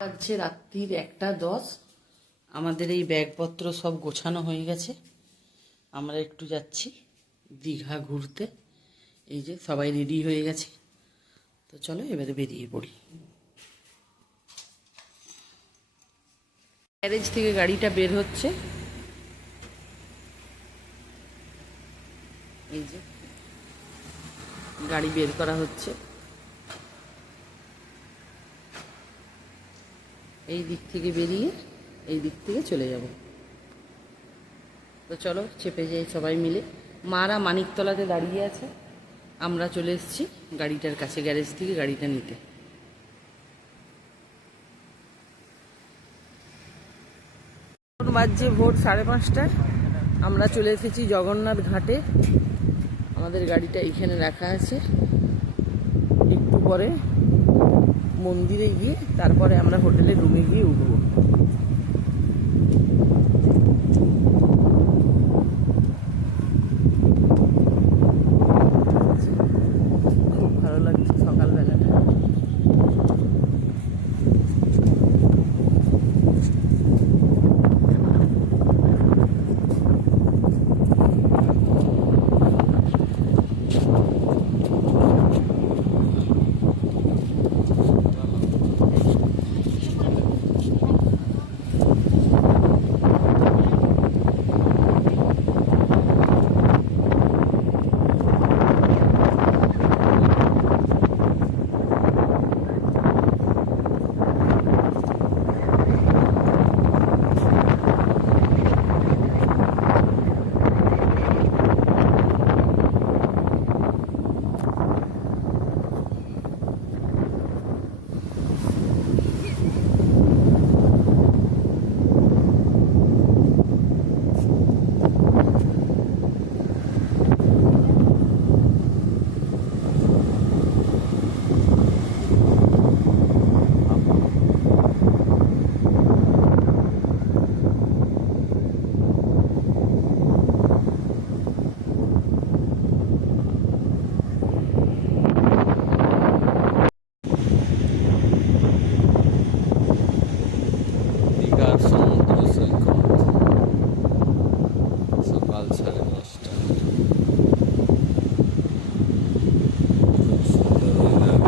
বাজছে রাত্রির 1:10। আমাদের এই ব্যাগপত্র সব গোছানো হয়ে গেছে। আমরা একটু যাচ্ছি দীঘা ঘুরতে। এই যে সবাই রেডি হয়ে গেছে, তো চলো এবারে বেরিয়ে পড়ি। গ্যারেজ থেকে গাড়িটা বের হচ্ছে। এই যে গাড়ি বের করা হচ্ছে। এই দিক থেকে বেরিয়ে এই দিক থেকে চলে যাব। তো চলো চেপে যাই সবাই মিলে। মারা মানিকতলাতে দাঁড়িয়ে আছে, আমরা চলে এসেছি গাড়িটার কাছে, গ্যারেজ থেকে গাড়িটা নিতে। বাজছে ভোর 5:30। আমরা চলে এসেছি জগন্নাথ ঘাটে। আমাদের গাড়িটা এখানে রাখা আছে। একটু পরে মন্দিরে গিয়ে তারপরে আমরা হোটেলের রুমে গিয়ে উঠবো। খুব ভালো লাগছে সকালবেলাটা। দীঘার সমুদ্র সৈকত সকাল 10:30। খুব সুন্দর ওয়েদার।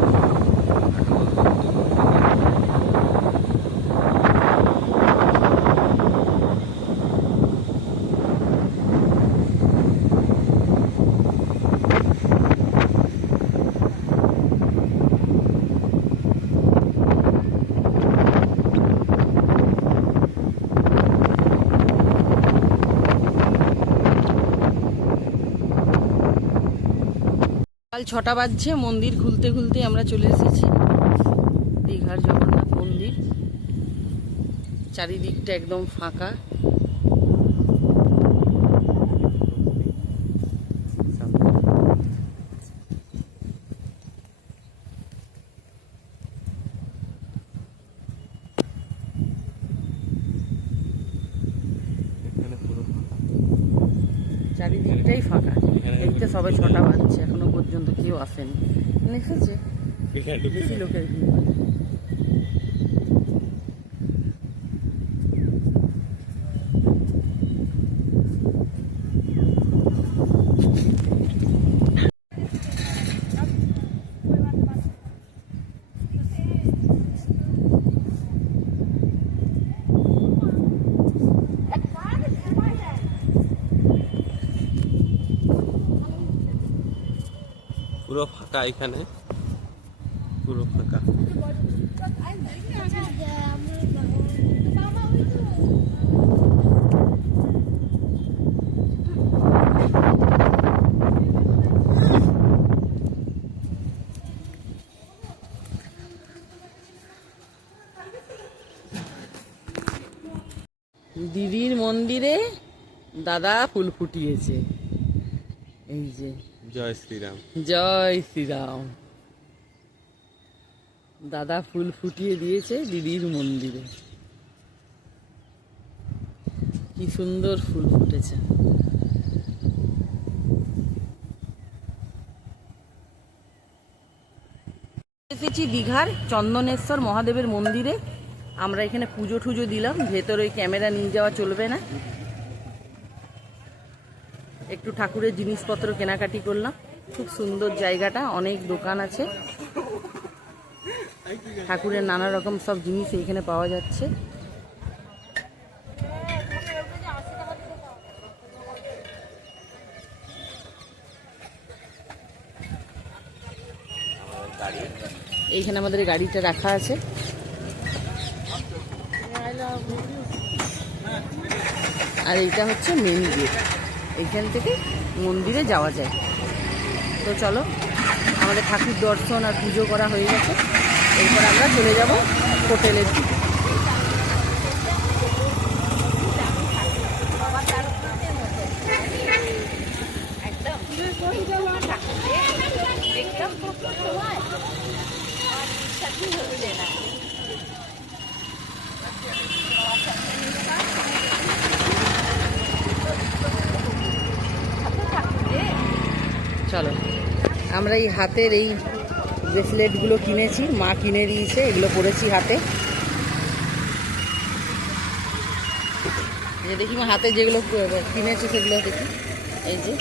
সকাল 6টা বাজছে। মন্দির খুলতে খুলতে আমরা চলে এসেছি দীঘার জগন্নাথ মন্দির। চারিদিকটা একদম ফাঁকা। এখানে পুরো চারিদিকটাই ফাঁকা। দেখতে সবে 6টা বাজছে, এখনো পর্যন্ত কেউ আসেনি। এসেছে বেশি লোকের ভিড়। পুরো ফাঁকা, এখানে পুরো ফাঁকা। দিদির মন্দিরে দাদা ফুল ফুটিয়েছে। এই যে জয় শ্রীরাম। জয় শ্রীরাম। দাদা ফুল ফুটিয়ে দিয়েছে দিদির মন্দিরে। কি সুন্দর ফুল ফুটেছে। এসেছি দীঘার চন্দনেশ্বর মহাদেবের মন্দিরে। আমরা এখানে পুজো টুজো দিলাম, ভেতরে ওই ক্যামেরা নিয়ে যাওয়া চলবে না। একটু ঠাকুরের জিনিসপত্র কেনাকাটি করলাম। খুব সুন্দর জায়গাটা, অনেক দোকান আছে, ঠাকুরের নানা রকম সব জিনিস এইখানে পাওয়া যাচ্ছে। এইখানে আমাদের গাড়িটা রাখা আছে। আর এইটা হচ্ছে মেন গেট, এইখান থেকে মন্দিরে যাওয়া যায়। তো চলো, আমাদের ঠাকুর দর্শন আর পুজো করা হয়ে গেছে, এরপর আমরা চলে যাব হোটেলের দিকে। চলো, আমরা এই হাতের এই ব্রেসলেটগুলো কিনেছি, মা কিনে দিয়েছে, এগুলো পরেছি হাতে। যে দেখি মা হাতে যেগুলো কিনেছি সেগুলো দেখি, এই যে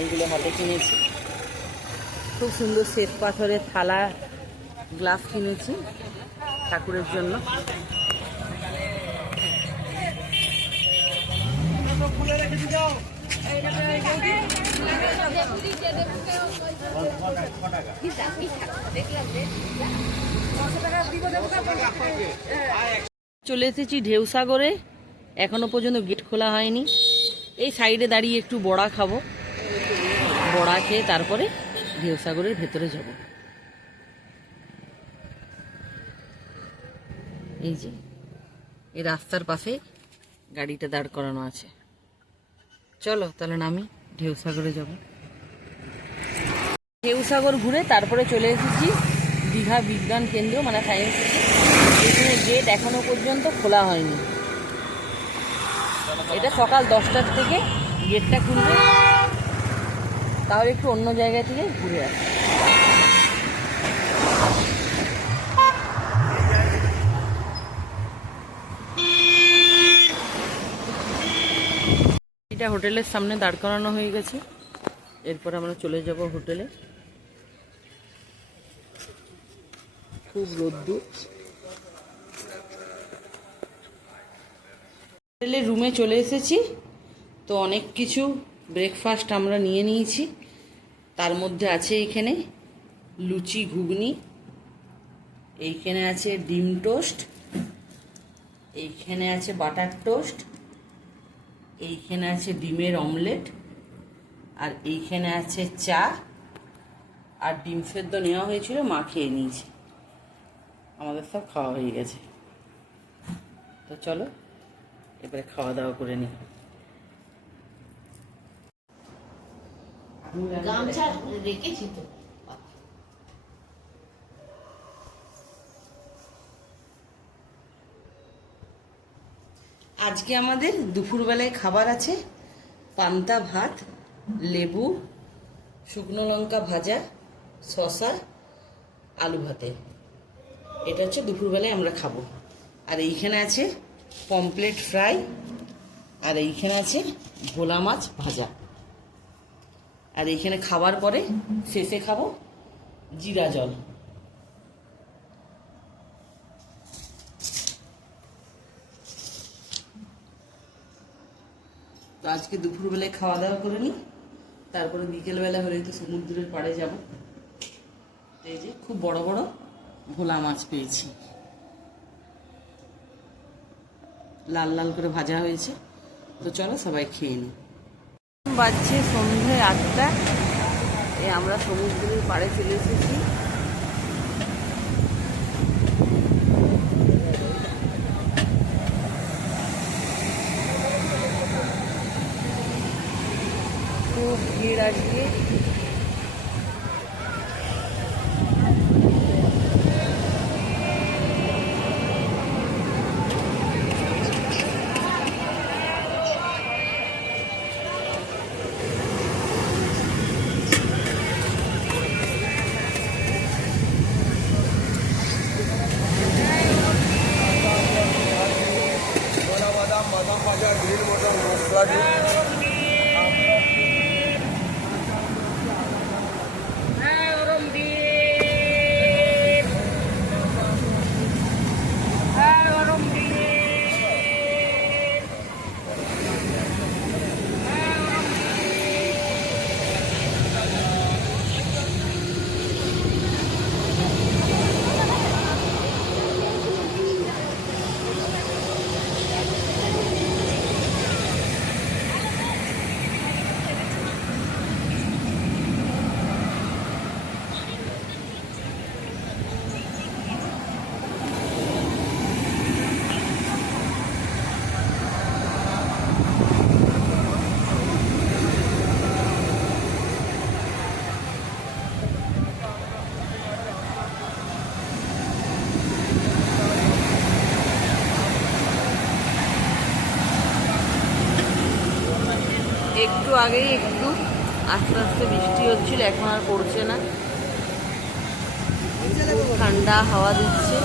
এইগুলো হাতে কিনেছি। খুব সুন্দর শ্বেত পাথরের থালা গ্লাস কিনেছি ঠাকুরের জন্য। চলে এসেছি ঢেউসাগরে, এখনো পর্যন্ত গেট খোলা হয়নি। এই সাইডে দাঁড়িয়ে একটু বড়া খাবো, বড়া খেয়ে তারপরে ঢেউসাগরের ভেতরে যাব। এই যে এই রাস্তার পাশে গাড়িটা দাঁড় করানো আছে। চলো তাহলে নামি, ঢেউসাগরে যাব। ঢেউসাগর ঘুরে তারপরে চলে এসেছি দীঘা বিজ্ঞান কেন্দ্র, মানে সায়েন্স সিটি। এখানে গেট এখনো পর্যন্ত খোলা হয়নি। এটা সকাল 10টার থেকে গেটটা খুলবে, তাহলে একটু অন্য জায়গা থেকে ঘুরে আসে। এটা হোটেলের সামনে দাঁড় করানো হয়ে গেছে, এরপর আমরা চলে যাব হোটেলে। খুব রোদ্দুর। হোটেলের রুমে চলে এসেছি। তো অনেক কিছু ব্রেকফাস্ট আমরা নিয়ে নিয়েছি। তার মধ্যে আছে এইখানে লুচি ঘুগনি, এইখানে আছে ডিম টোস্ট, এইখানে আছে বাটার টোস্ট, এইখানে আছে ডিমের অমলেট, আর এইখানে আছে চা, আর ডিম সেদ্ধ নেওয়া হয়েছিল, মা খেয়ে নিয়েছে। আমাদের সব খাওয়া হয়ে গেছে। তো চলো এবারে খাওয়া দাওয়া করে নিই। গামছা রেখেছি তো। আজকে আমাদের দুপুরবেলায় খাবার আছে পান্তা ভাত, লেবু, শুকনো লঙ্কা ভাজা, শসা, আলু ভাতে। এটা হচ্ছে দুপুরবেলায় আমরা খাবো। আর এইখানে আছে পমপ্লেট ফ্রাই, আর এইখানে আছে ভোলা মাছ ভাজা। আর এইখানে খাবার পরে শেষে খাবো জিরা জল। তো আজকে দুপুরবেলায় খাওয়া দাওয়া করে নিই, তারপরে বিকেলবেলা হলে তো সমুদ্রের পাড়ে যাব। এই যে খুব বড় বড় ভোলা মাছ পেয়েছি, লাল লাল করে ভাজা হয়েছে। তো চলো সবাই খেয়ে নিই। বাজছে সন্ধ্যে 8টা, আমরা সমুদ্রের পাড়ে চলে এসেছি। খুব ভিড় আজকে। একটু আগেই একটু আস্তে আস্তে বৃষ্টি হচ্ছিল, এখন আর পড়ছে না। খুব ঠান্ডা হাওয়া দিচ্ছে।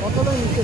কতটা নিচে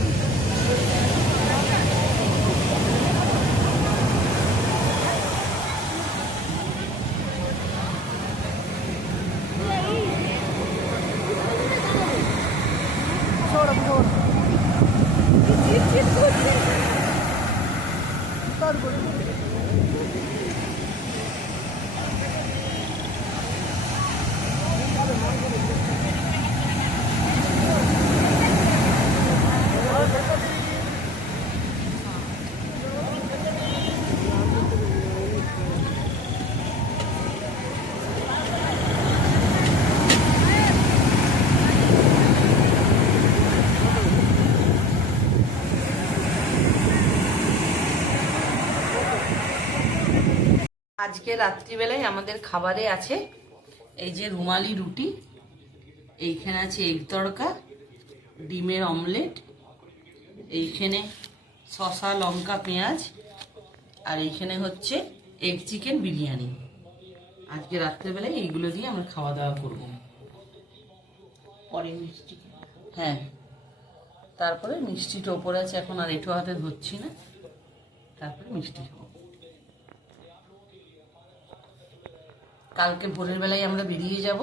আজকে রাত্রিবেলায় আমাদের খাবারে আছে এই যে রুমালি রুটি, এইখানে আছে এগ তড়কা, ডিমের অমলেট, এইখানে শসা লঙ্কা পেঁয়াজ, আর এইখানে হচ্ছে এগ চিকেন বিরিয়ানি। আজকে রাত্রিবেলায় এইগুলো দিয়ে আমরা খাওয়া দাওয়া করব। পরে মিষ্টি, হ্যাঁ তারপরে মিষ্টিটা ওপরে আছে, এখন আর এঁটো হাতে ধরছি না, তারপরে মিষ্টি খাবো। কালকে ভোরের বেলায় আমরা বেরিয়ে যাব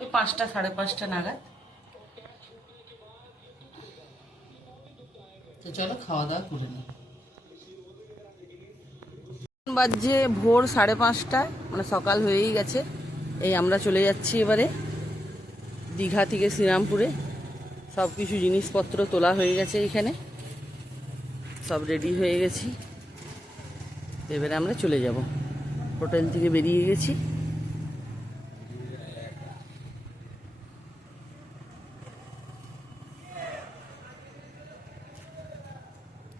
ওই 5টা 5:30 নাগাদ। তো চলো খাওয়া দাওয়া করে নিই। বাজছে ভোর 5:30, মানে সকাল হয়েই গেছে। এই আমরা চলে যাচ্ছি এবারে দীঘা থেকে শ্রীরামপুরে। সব কিছু জিনিসপত্র তোলা হয়ে গেছে, এইখানে সব রেডি হয়ে গেছি। এবারে আমরা চলে যাব, হোটেল থেকে বেরিয়ে গেছি।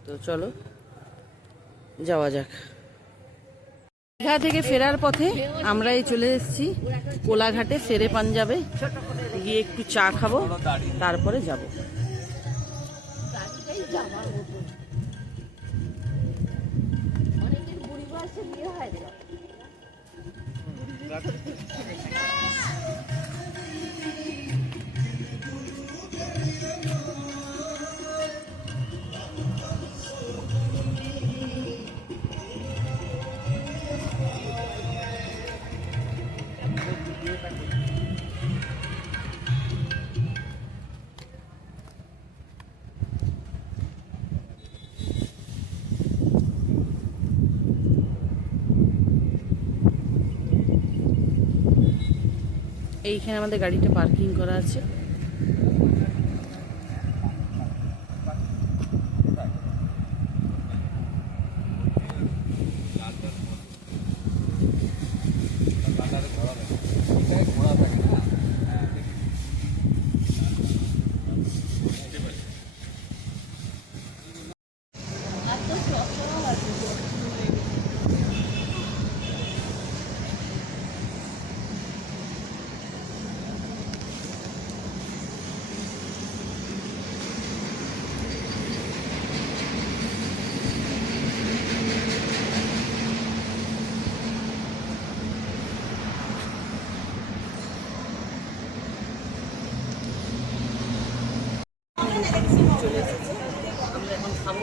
তো চলো যাওয়া যাক। দীঘা থেকে ফেরার পথে আমরা এই চলে এসেছি কোলাঘাটে শেরে পাঞ্জাবে, গিয়ে একটু চা খাবো, তারপরে যাব। এইখানে আমাদের গাড়িটা পার্কিং করা আছে। চলে এসেছে, আমরা এখন খাবো।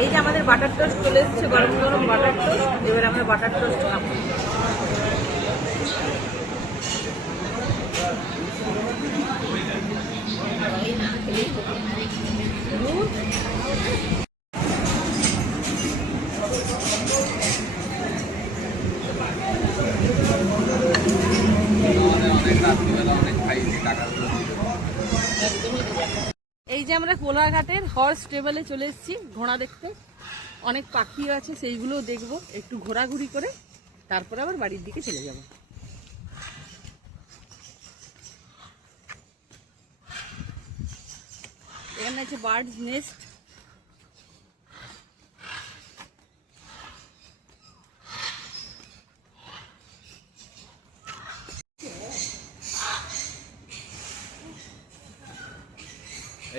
এই যে আমাদের বাটার টোস্ট চলে এসেছে, গরম গরম বাটার টোস্ট। এবার আমরা বাটার টোস্ট খাবো। এই যে আমরা কোলাঘাটের হর্স টেবিলে চলে এসেছি ঘোড়া দেখতে। অনেক পাখি আছে, সেইগুলো দেখবো, একটু ঘোরাঘুরি করে তারপরে আবার বাড়ির দিকে চলে যাব। এখানে আছে বার্ডস নেস্ট।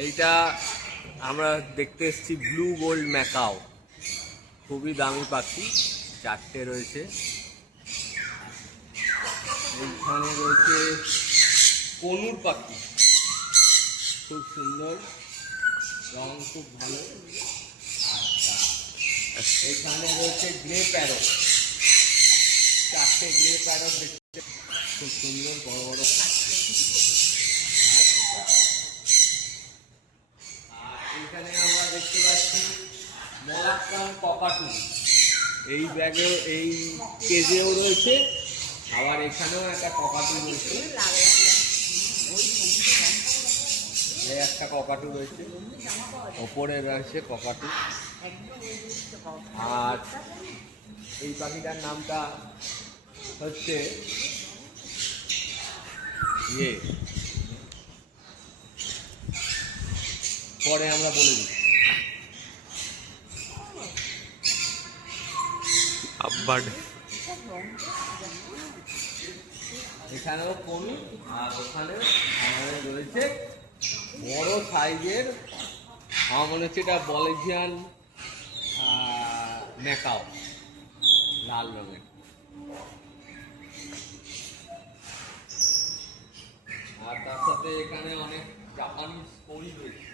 এইটা আমরা দেখতে এসেছি ব্লু গোল্ড ম্যাকাও, খুবই দামি পাখি, 4টে রয়েছে। এইখানে রয়েছে কনুর পাখি, খুব সুন্দর, রং খুব ভালো। আচ্ছা, এখানে রয়েছে গ্রে প্যারট, 4টে গ্রে প্যারট দেখতে খুব সুন্দর, বড় বড়। এখানে আমরা দেখতে পাচ্ছি মলাক্কান ককাটু, এই ব্যাগে এই কেজেও রয়েছে, আবার এখানেও একটা ককাটু রয়েছে, এই একটা ককাটু রয়েছে, ওপরে রয়েছে ককাটু। আর এই পাখিটার নামটা হচ্ছে পরে আমরা বলে দিই। এখানেও কনু, আর ওখানে আমাদের রয়েছে বড় সাইজের, আমার মনে হচ্ছে এটা বলেজিয়ান ম্যাকাও, লাল রঙের। আর তার সাথে এখানে অনেক জাপানিজ কোরি রয়েছে।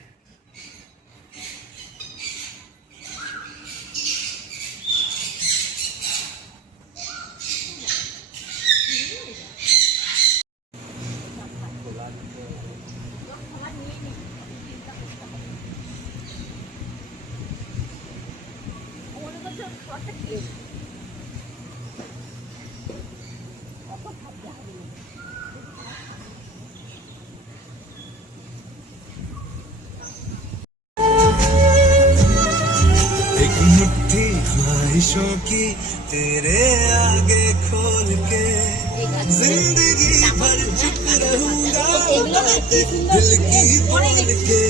एक मुट्ठी ख्वाहिशों की तेरे आगे खोल के जिंदगी भर चुप रहूंगा, दिल की बोल के